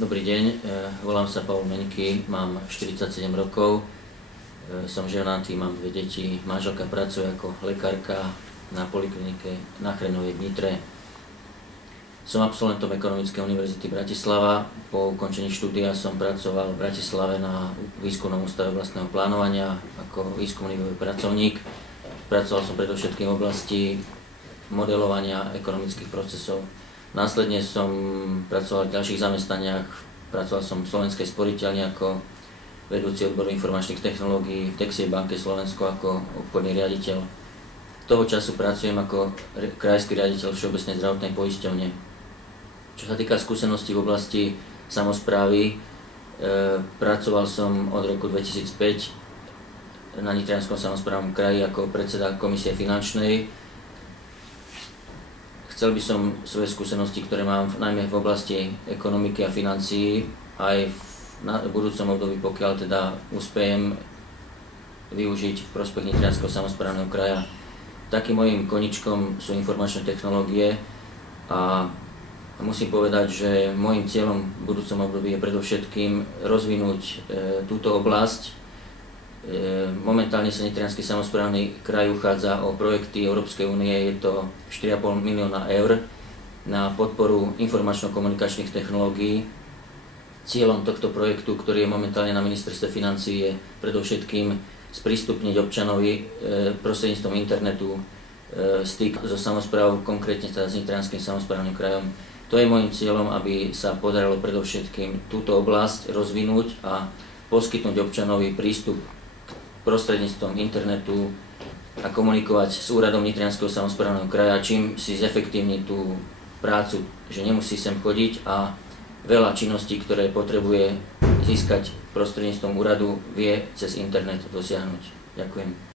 Dobrý deň, volám sa Pavol Meňky, mám 47 rokov, som ženatý, mám dve deti, manželka pracuje ako lekárka na poliklinike na Chrenovej v Nitre. Som absolventom Ekonomickej univerzity Bratislava, po ukončení štúdia som pracoval v Bratislave na výskumnom ústave vlastného plánovania ako výskumný pracovník. Pracoval som predovšetkým v oblasti modelovania ekonomických procesov. Následne som pracoval v ďalších zamestnaniach. Pracoval som v Slovenskej sporiteľni ako vedúci odboru informačných technológií, v Texie banke Slovensko ako obchodný riaditeľ. Toho času pracujem ako krajský riaditeľ Všeobecnej zdravotnej poisťovne. Čo sa týka skúseností v oblasti samosprávy, pracoval som od roku 2005 na Nitrianskom samosprávnom kraji ako predseda komisie finančnej. Chcel by som svoje skúsenosti, ktoré mám najmä v oblasti ekonomiky a financií, aj v budúcom období, pokiaľ teda uspejem, využiť v prospech Nitrianskeho samosprávneho kraja. Takým mojím koničkom sú informačné technológie a musím povedať, že môjim cieľom v budúcom období je predovšetkým rozvinúť túto oblasť. Momentálne sa Nitriansky samosprávny kraj uchádza o projekty Európskej únie, je to 4,5 milióna eur na podporu informačno-komunikačných technológií. Cieľom tohto projektu, ktorý je momentálne na ministerstve financií, je predovšetkým sprístupniť občanovi prostredníctvom internetu styk so samosprávou, konkrétne teda s Nitrianskym samosprávnym krajom. To je môjim cieľom, aby sa podarilo predovšetkým túto oblasť rozvinúť a poskytnúť občanovi prístup prostredníctvom internetu a komunikovať s úradom Nitrianskeho samosprávneho kraja, čím si zefektívni tú prácu, že nemusí sem chodiť a veľa činností, ktoré potrebuje získať prostredníctvom úradu, vie cez internet dosiahnuť. Ďakujem.